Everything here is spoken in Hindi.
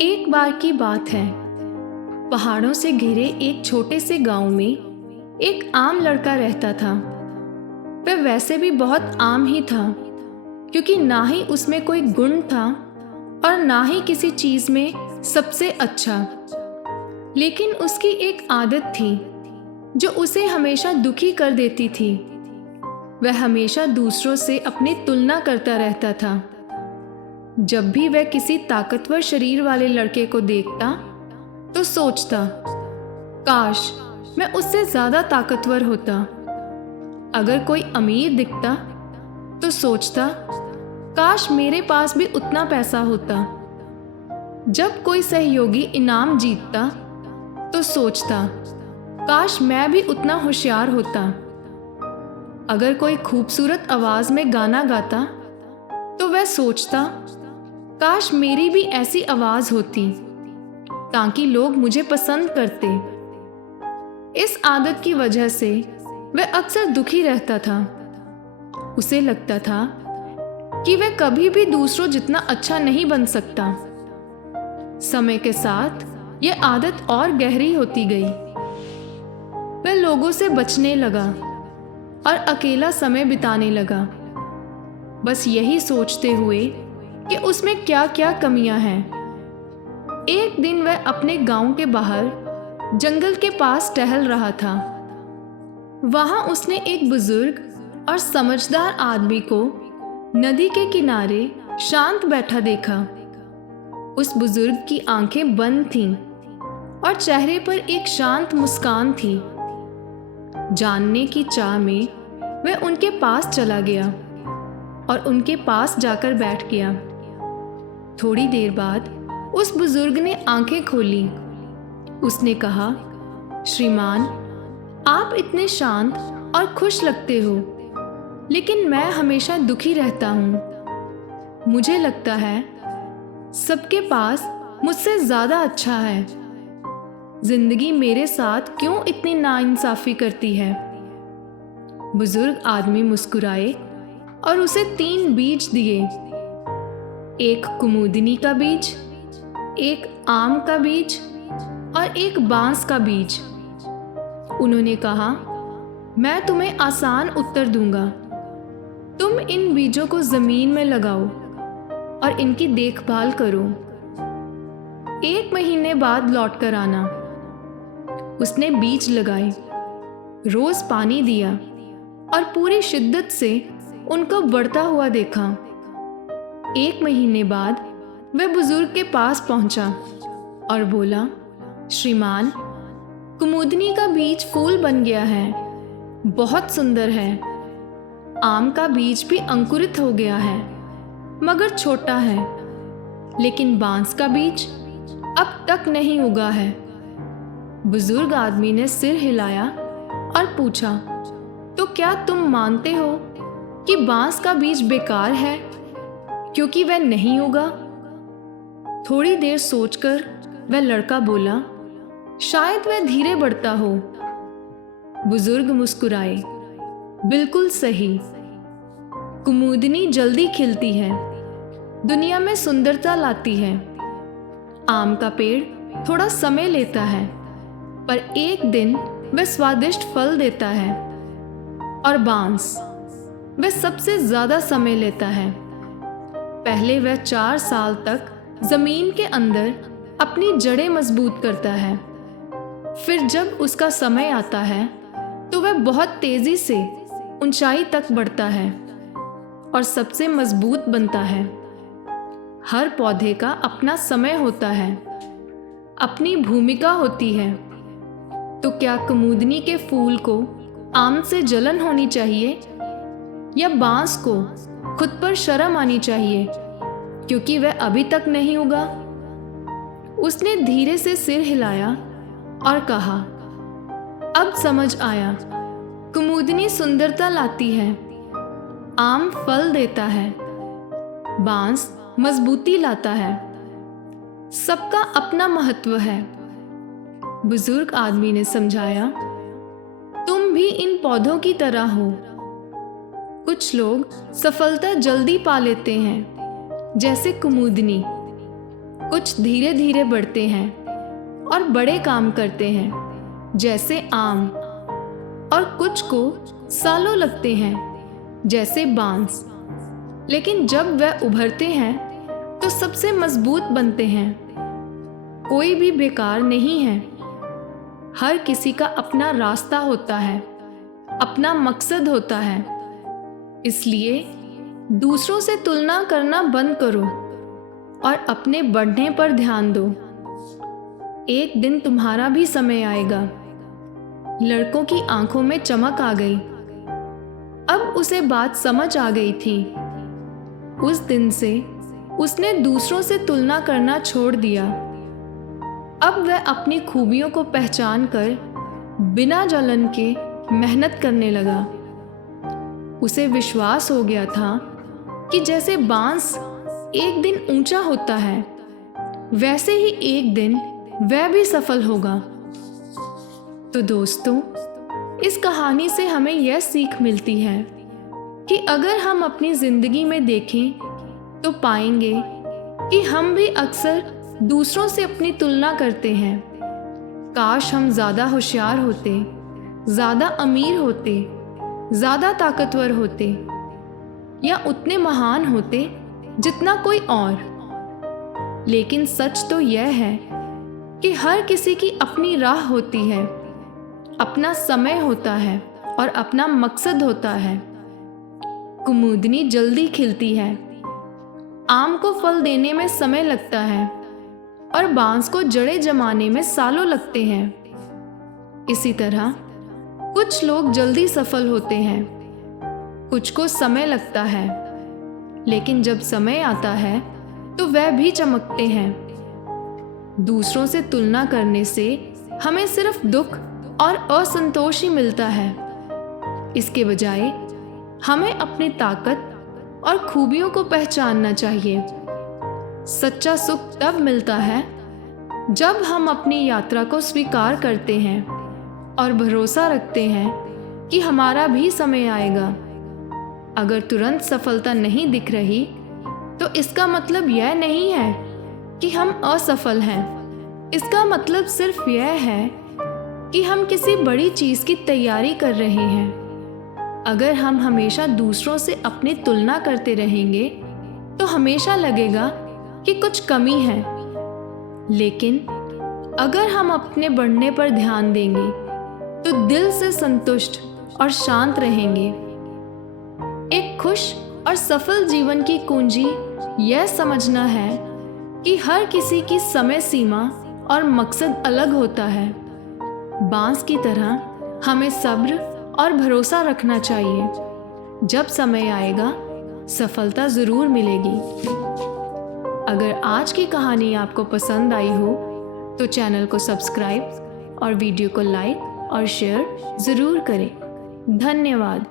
एक बार की बात है। पहाड़ों से घिरे एक छोटे से गांव में एक आम लड़का रहता था। वह वैसे भी बहुत आम ही था, क्योंकि ना ही उसमें कोई गुण था और ना ही किसी चीज में सबसे अच्छा। लेकिन उसकी एक आदत थी जो उसे हमेशा दुखी कर देती थी। वह हमेशा दूसरों से अपनी तुलना करता रहता था। जब भी वह किसी ताकतवर शरीर वाले लड़के को देखता तो सोचता, काश मैं उससे ज्यादा ताकतवर होता। अगर कोई अमीर दिखता तो सोचता, काश मेरे पास भी उतना पैसा होता। जब कोई सहयोगी इनाम जीतता तो सोचता, काश मैं भी उतना होशियार होता। अगर कोई खूबसूरत आवाज में गाना गाता तो वह सोचता, काश मेरी भी ऐसी आवाज होती ताकि लोग मुझे पसंद करते। इस आदत की वजह से वह अक्सर दुखी रहता था। उसे लगता था कि वह कभी भी दूसरों जितना अच्छा नहीं बन सकता। समय के साथ यह आदत और गहरी होती गई। वह लोगों से बचने लगा और अकेला समय बिताने लगा, बस यही सोचते हुए कि उसमें क्या क्या कमियां हैं। एक दिन वह अपने गांव के बाहर जंगल के पास टहल रहा था। वहां उसने एक बुजुर्ग और समझदार आदमी को नदी के किनारे शांत बैठा देखा। उस बुजुर्ग की आंखें बंद थीं और चेहरे पर एक शांत मुस्कान थी। जानने की चाह में वह उनके पास चला गया और उनके पास जाकर बैठ गया। थोड़ी देर बाद उस बुजुर्ग ने आंखें खोली। उसने कहा, श्रीमान, आप इतने शांत और खुश लगते हो, लेकिन मैं हमेशा दुखी रहता हूँ। मुझे लगता है सबके पास मुझसे ज्यादा अच्छा है। जिंदगी मेरे साथ क्यों इतनी नाइंसाफी करती है? बुजुर्ग आदमी मुस्कुराए और उसे 3 बीज दिए। एक कुमुदिनी का बीज, एक आम का बीज और एक बांस का बीज। उन्होंने कहा, मैं तुम्हें आसान उत्तर दूंगा। तुम इन बीजों को जमीन में लगाओ और इनकी देखभाल करो। 1 महीने बाद लौट कर आना। उसने बीज लगाए, रोज पानी दिया और पूरी शिद्दत से उनको बढ़ता हुआ देखा। 1 महीने बाद वह बुजुर्ग के पास पहुंचा और बोला, श्रीमान, कुमुदनी का बीज फूल बन गया है, बहुत सुंदर है। आम का बीज भी अंकुरित हो गया है, मगर छोटा है। लेकिन बांस का बीज अब तक नहीं उगा है। बुजुर्ग आदमी ने सिर हिलाया और पूछा, तो क्या तुम मानते हो कि बांस का बीज बेकार है क्योंकि वह नहीं उगा? थोड़ी देर सोचकर वह लड़का बोला, शायद वह धीरे बढ़ता हो। बुजुर्ग मुस्कुराए, बिल्कुल सही। कुमुदनी जल्दी खिलती है, दुनिया में सुंदरता लाती है। आम का पेड़ थोड़ा समय लेता है, पर एक दिन वह स्वादिष्ट फल देता है। और बांस, वह सबसे ज्यादा समय लेता है। पहले वह 4 साल तक जमीन के अंदर अपनी जड़ें मजबूत करता है। फिर जब उसका समय आता है तो वह बहुत तेजी से ऊंचाई तक बढ़ता है और सबसे मजबूत बनता है। हर पौधे का अपना समय होता है, अपनी भूमिका होती है। तो क्या कुमुदनी के फूल को आम से जलन होनी चाहिए या बांस को खुद पर शर्म आनी चाहिए क्योंकि वह अभी तक नहीं उगा? उसने धीरे से सिर हिलाया और कहा, अब समझ आया। कुमुदनी सुंदरता लाती है, आम फल देता है, बांस मजबूती लाता है। सबका अपना महत्व है। बुजुर्ग आदमी ने समझाया, तुम भी इन पौधों की तरह हो। कुछ लोग सफलता जल्दी पा लेते हैं, जैसे कुमुदनी। कुछ धीरे धीरे बढ़ते हैं और बड़े काम करते हैं जैसे आम, और कुछ को सालों लगते हैं जैसे बांस। लेकिन जब वह उभरते हैं तो सबसे मजबूत बनते हैं। कोई भी बेकार नहीं है। हर किसी का अपना रास्ता होता है, अपना मकसद होता है। इसलिए दूसरों से तुलना करना बंद करो और अपने बढ़ने पर ध्यान दो। एक दिन तुम्हारा भी समय आएगा। लड़कों की आंखों में चमक आ गई। अब उसे बात समझ आ गई थी। उस दिन से उसने दूसरों से तुलना करना छोड़ दिया। अब वह अपनी खूबियों को पहचान कर बिना जलन के मेहनत करने लगा। उसे विश्वास हो गया था कि जैसे बांस एक दिन ऊंचा होता है, वैसे ही एक दिन वह भी सफल होगा। तो दोस्तों, इस कहानी से हमें यह सीख मिलती है कि अगर हम अपनी जिंदगी में देखें तो पाएंगे कि हम भी अक्सर दूसरों से अपनी तुलना करते हैं। काश हम ज़्यादा होशियार होते, ज़्यादा अमीर होते, ज़्यादा ताकतवर होते, या उतने महान होते जितना कोई और। लेकिन सच तो यह है कि हर किसी की अपनी राह होती है, अपना समय होता है और अपना मकसद होता है। कुमुदनी जल्दी खिलती है, आम को फल देने में समय लगता है और बांस को जड़ें जमाने में सालों लगते हैं। इसी तरह कुछ लोग जल्दी सफल होते हैं, कुछ को समय लगता है, लेकिन जब समय आता है तो वह भी चमकते हैं। दूसरों से तुलना करने से हमें सिर्फ दुख और असंतोष ही मिलता है। इसके बजाय हमें अपनी ताकत और खूबियों को पहचानना चाहिए। सच्चा सुख तब मिलता है जब हम अपनी यात्रा को स्वीकार करते हैं और भरोसा रखते हैं कि हमारा भी समय आएगा। अगर तुरंत सफलता नहीं दिख रही तो इसका मतलब यह नहीं है कि हम असफल हैं। इसका मतलब सिर्फ यह है कि हम किसी बड़ी चीज़ की तैयारी कर रहे हैं। अगर हम हमेशा दूसरों से अपनी तुलना करते रहेंगे तो हमेशा लगेगा कि कुछ कमी है। लेकिन अगर हम अपने बढ़ने पर ध्यान देंगे तो दिल से संतुष्ट और शांत रहेंगे। एक खुश और सफल जीवन की कुंजी यह समझना है कि हर किसी की समय सीमा और मकसद अलग होता है। बांस की तरह हमें सब्र और भरोसा रखना चाहिए। जब समय आएगा सफलता ज़रूर मिलेगी। अगर आज की कहानी आपको पसंद आई हो तो चैनल को सब्सक्राइब और वीडियो को लाइक और शेयर ज़रूर करें। धन्यवाद।